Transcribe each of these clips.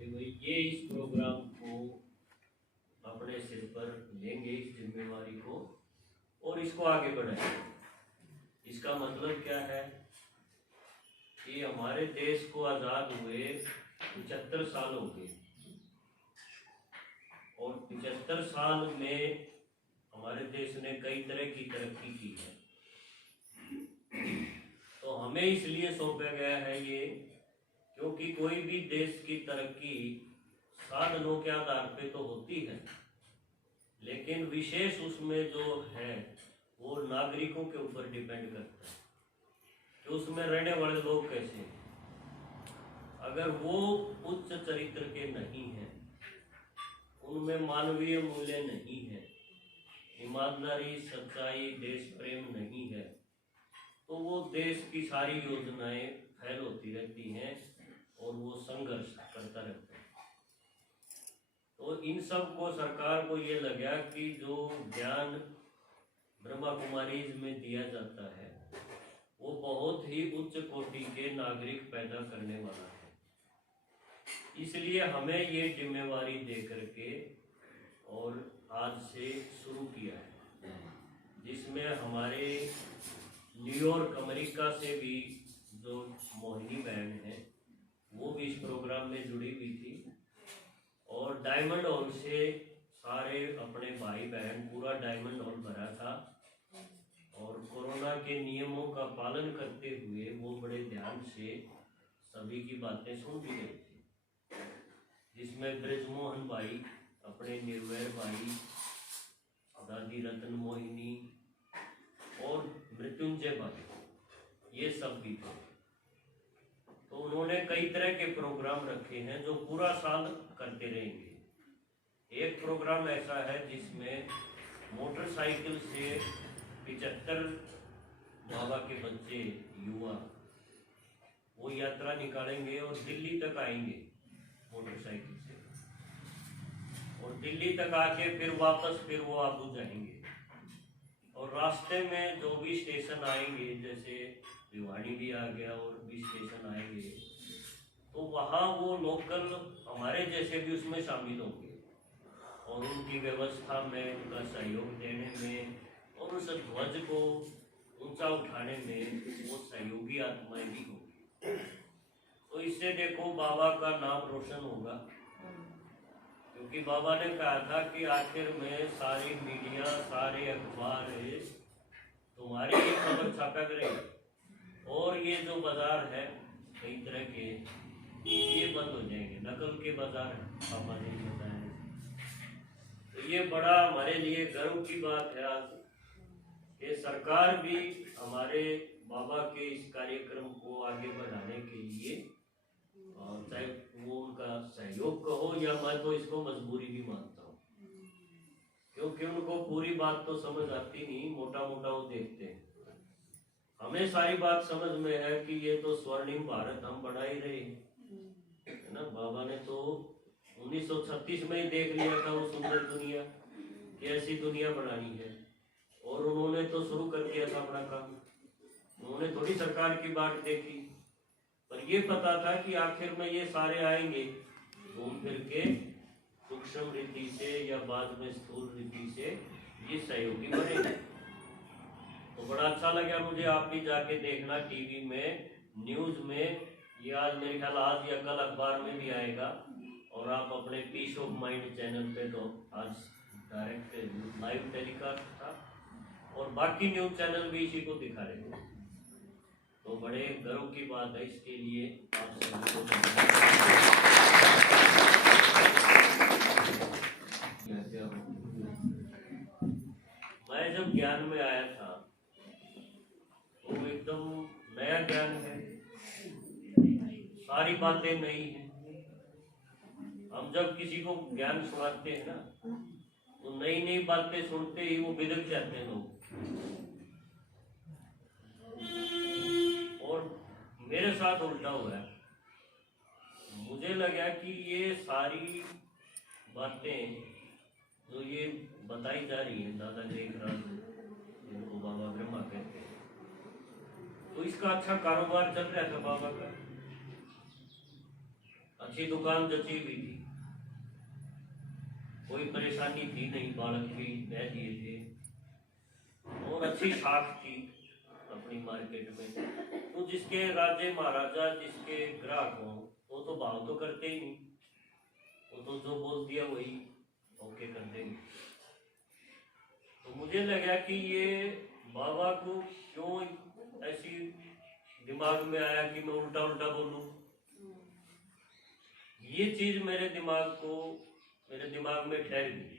कि भाई ये इस प्रोग्राम को अपने सिर पर लेंगे, इस जिम्मेवारी को, और इसको आगे बढ़ाएंगे। इसका मतलब क्या है कि हमारे देश को आज़ाद हुए 75 साल हो गए, और 75 साल में हमारे देश ने कई तरह की तरक्की की है। तो हमें इसलिए सौंपा गया है ये, क्योंकि कोई भी देश की तरक्की साधनों के आधार पे तो होती है, लेकिन विशेष उसमें जो है वो नागरिकों के ऊपर डिपेंड करता है कि उसमें रहने वाले लोग कैसे हैं। अगर वो उच्च चरित्र के नहीं हैं, उनमें मानवीय मूल्य नहीं है, ईमानदारी, सच्चाई, देश प्रेम नहीं है, तो वो देश की सारी योजनाएं फैल होती रहती हैं और वो संघर्ष करता रहता है। तो इन सब को सरकार को ये लगा कि जो ज्ञान ब्रह्मा कुमारीज में दिया जाता है वो बहुत ही उच्च कोटि के नागरिक पैदा करने वाला है, इसलिए हमें ये जिम्मेवारी दे करके और आज से शुरू किया है, जिसमें हमारे न्यूयॉर्क अमेरिका से भी जो मोहिनी बहन है वो भी इस प्रोग्राम में जुड़ी हुई थी, और डायमंड हॉल से सारे अपने भाई बहन पूरा डायमंड हॉल भरा था, और कोरोना के नियमों का पालन करते हुए वो बड़े ध्यान से सभी की बातें सुन भी रहे थे, जिसमें ब्रजमोहन भाई, अपने निर्वैर भाई, दादी रतन मोहिनी और मृत्युंजय भाई, ये सब भी थे। तो उन्होंने कई तरह के प्रोग्राम रखे हैं जो पूरा साल करते रहेंगे। एक प्रोग्राम ऐसा है जिसमें मोटरसाइकिल से 75 बाबा के बच्चे, युवा, वो यात्रा निकालेंगे और दिल्ली तक आएंगे मोटरसाइकिल से, और दिल्ली तक आके फिर वापस फिर वो आबू जाएंगे, और रास्ते में जो भी स्टेशन आएंगे, जैसे भिवानी भी आ गया और भी स्टेशन आएंगे, तो वहाँ वो लोकल हमारे जैसे भी उसमें शामिल होंगे और उनकी व्यवस्था में, उनका सहयोग देने में और उस ध्वज को ऊंचा उठाने में वो सहयोगी आत्माएं भी होंगी। तो इससे देखो बाबा का नाम रोशन होगा, क्योंकि बाबा ने कहा था कि आखिर में सारी मीडिया, सारे अखबार तुम्हारी ही खबर छापा करेंगे, और ये जो बाजार है कई तरह के, ये बंद हो जाएंगे, नकल के बाजार पापा ने बताया। तो ये बड़ा हमारे लिए गर्व की बात है आज कि सरकार भी हमारे बाबा के इस कार्यक्रम को आगे बढ़ाने के लिए, चाहे वो उनका सहयोग कहो या मैं तो इसको मजबूरी भी मानता हूँ, क्योंकि उनको पूरी बात तो समझ आती नहीं, मोटा मोटा वो देखते हैं। हमें सारी बात समझ में है कि ये तो स्वर्णिम भारत हम बना ही रहे हैं, है ना। बाबा ने तो 1936 में ही देख लिया था वो सुंदर दुनिया कि ऐसी दुनिया बनानी है, और उन्होंने तो शुरू कर दिया था अपना काम। उन्होंने थोड़ी सरकार की बात देखी, पर ये पता था कि आखिर में ये सारे आएंगे घूम फिर के सूक्ष्म रीति से या बाद में स्थूल रीति से ये सहयोगी बनेंगे। तो बड़ा अच्छा लगा मुझे, आप भी जाके देखना टीवी में, न्यूज़ में, ये आज मेरे ख्याल आज या कल अखबार में भी आएगा, और आप अपने पीस ऑफ माइंड चैनल पे तो आज डायरेक्ट लाइव टेलीकास्ट था, और बाकी न्यूज़ चैनल भी इसी को दिखा रहे हैं। तो बड़े गर्व की बात है, इसके लिए आप सभी को मैं जब ज्ञान में आया था तो एकदम नया ज्ञान है, सारी बातें नई हैं। हम जब किसी को ज्ञान सुनाते हैं ना, तो नई नई बातें सुनते ही वो बिदक जाते हैं लोग, और मेरे साथ उल्टा हुआ है। मुझे लगा कि ये सारी बातें जो ये बताई जा रही है, दादा लेखराज जिनको बाबा ब्रह्मा कहते हैं, तो इसका अच्छा कारोबार चल रहा था बाबा का, अच्छी दुकान जची हुई थी, कोई परेशानी थी नहीं, बालक भी दे दिए थे और अच्छी साख थी अपनी मार्केट में। तो जिसके राजे महाराजा जिसके ग्राहक हो वो तो भाव तो करते ही नहीं, वो तो जो बोल दिया वही ओके कर देंगे। तो मुझे लगा कि ये बाबा को क्यों ऐसी दिमाग में आया कि मैं उल्टा उल्टा बोलूं। ये चीज मेरे दिमाग में ठहर गई।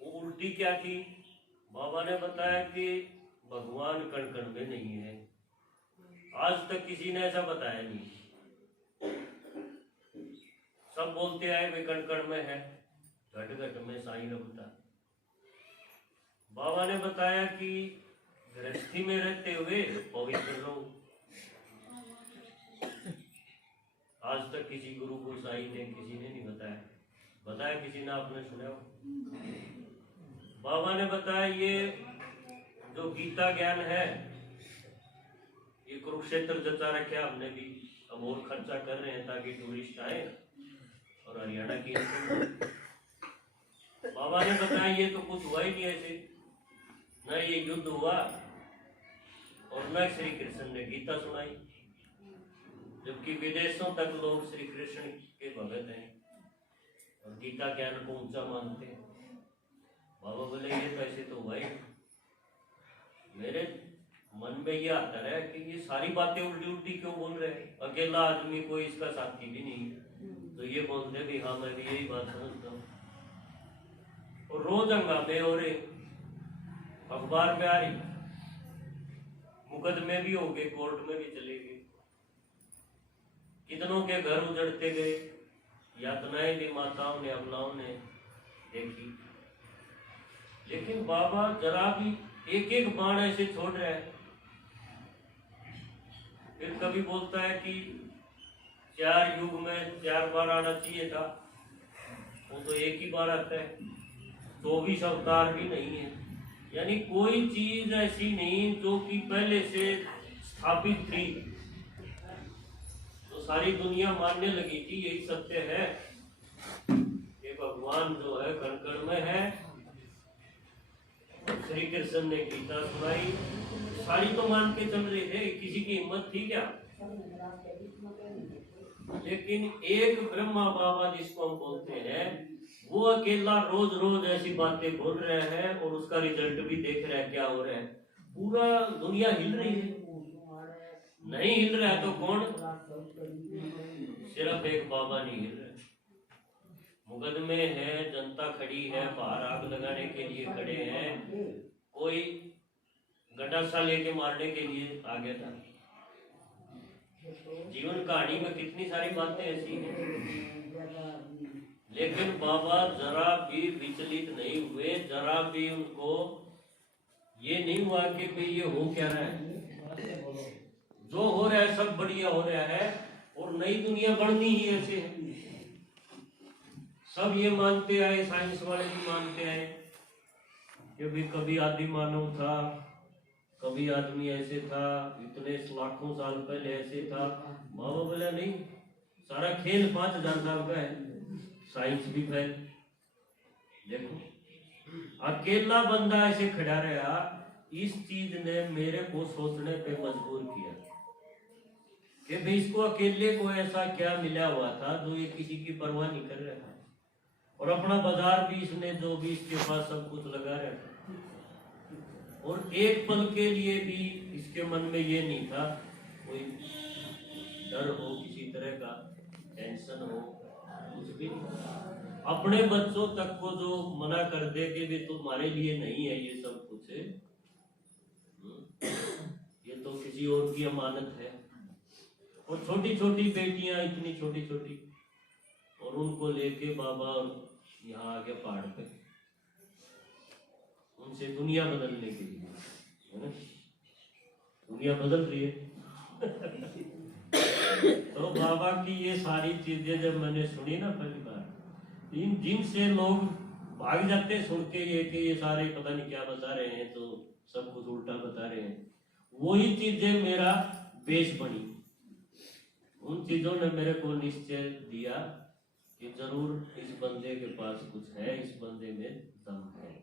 वो उल्टी क्या थी, बाबा ने बताया कि भगवान कण कण में नहीं है। आज तक किसी ने ऐसा बताया नहीं, सब बोलते आए वे कण कण में है, घट घट में साईं रमता। बाबा ने बताया कि गृहस्थी में रहते हुए पवित्र रहो। आज तक किसी गुरु को साईं ने किसी ने नहीं बताया किसी ने, आपने सुना हो? बाबा ने बताया ये जो गीता ज्ञान है ये कुरुक्षेत्र जचा रखे हमने भी, हम और खर्चा कर रहे हैं ताकि टूरिस्ट आए और हरियाणा की। बाबा ने बताया ये तो कुछ हुआ ही नहीं ऐसे, न ये युद्ध हुआ और न श्री कृष्ण ने गीता सुनाई, जबकि विदेशों तक लोग श्री कृष्ण के भगत हैं और गीता ज्ञान को ऊंचा मानते हैं। बाबा बोले ये तो ऐसे तो हुआ ही। मेरे मन में ये आता है कि ये सारी बातें उल्टी उल्टी क्यों बोल रहे हैं, अकेला आदमी कोई इसका साथी भी नहीं है। तो ये बोलते भी हाँ मैं भी यही बात समझता हूँ। और रोज हंगामे हो रहे, अखबार में आ रही, मुकदमे भी हो गए, कोर्ट में भी चले गए, कितनों के घर उजड़ते गए, यातनाएं भी माताओं ने अबलाओं ने देखी। लेकिन बाबा जरा भी एक एक बाण ऐसे छोड़ रहा है। फिर कभी बोलता है कि 4 युग में 4 बार आना चाहिए था, वो तो एक ही बार आता है। 24 अवतार भी नहीं है, यानी कोई चीज ऐसी नहीं जो कि पहले से स्थापित थी। तो सारी दुनिया मानने लगी थी यही सत्य है कि भगवान जो है कण कण में है। श्री कृष्ण ने गीता सुनाई, सारी तो मान के चल रहे थे, किसी की हिम्मत थी क्या? लेकिन एक ब्रह्मा बाबा जिसको हम बोलते हैं वो अकेला रोज रोज ऐसी बातें बोल रहे हैं और उसका रिजल्ट भी देख रहे हैं क्या हो रहा है। पूरा दुनिया हिल रही है, नहीं हिल रहा है तो कौन? सिर्फ एक बाबा नहीं हिल रहा। मुकदमे है, जनता खड़ी है, बाहर आग लगाने के लिए खड़े हैं, कोई गटासा लेके मारने के लिए आ गया था। जीवन कहानी में कितनी सारी बातें ऐसी हैं, लेकिन बाबा जरा भी विचलित नहीं हुए, जरा भी उनको ये नहीं हुआ कि भाई ये हो क्या रहा है, जो हो रहा है सब बढ़िया हो रहा है और नई दुनिया बढ़नी ही ऐसे है। सब ये मानते आए, साइंस वाले भी मानते आए कि भाई कभी आदि मानव था, कभी आदमी ऐसे था, इतने लाखों साल पहले ऐसे था। बाबा बोला नहीं, सारा खेल 5000 साल का है, साइंस भी फैल। देखो अकेला बंदा ऐसे खड़ा रहा, इस चीज ने मेरे को सोचने पे मजबूर किया कि भाई इसको अकेले को ऐसा क्या मिला हुआ था जो ये किसी की परवाह नहीं कर रहा था, और अपना बाजार भी इसने जो भी इसके पास सब कुछ लगा रहा था, और एक पल के लिए भी इसके मन में ये नहीं था कोई डर हो, किसी तरह का टेंशन हो, कुछ भी नहीं। अपने बच्चों तक को जो मना कर दे कि वे तुम्हारे लिए नहीं है ये सब कुछ, ये तो किसी और की अमानत है। और छोटी छोटी बेटियां इतनी छोटी छोटी, और उनको लेके बाबा यहाँ आके पहाड़ पे, उनसे दुनिया बदलने के लिए, है ना, दुनिया बदल रही है। तो बाबा की ये सारी चीजें जब मैंने सुनी ना पहली बार, जिनसे लोग भाग जाते सुन के ये कि ये सारे पता नहीं क्या बता रहे हैं, तो सब कुछ उल्टा बता रहे हैं, वही चीजें मेरा बेस बनी, उन चीजों ने मेरे को निश्चय दिया कि जरूर इस बंदे के पास कुछ है, इस बंदे में दम है।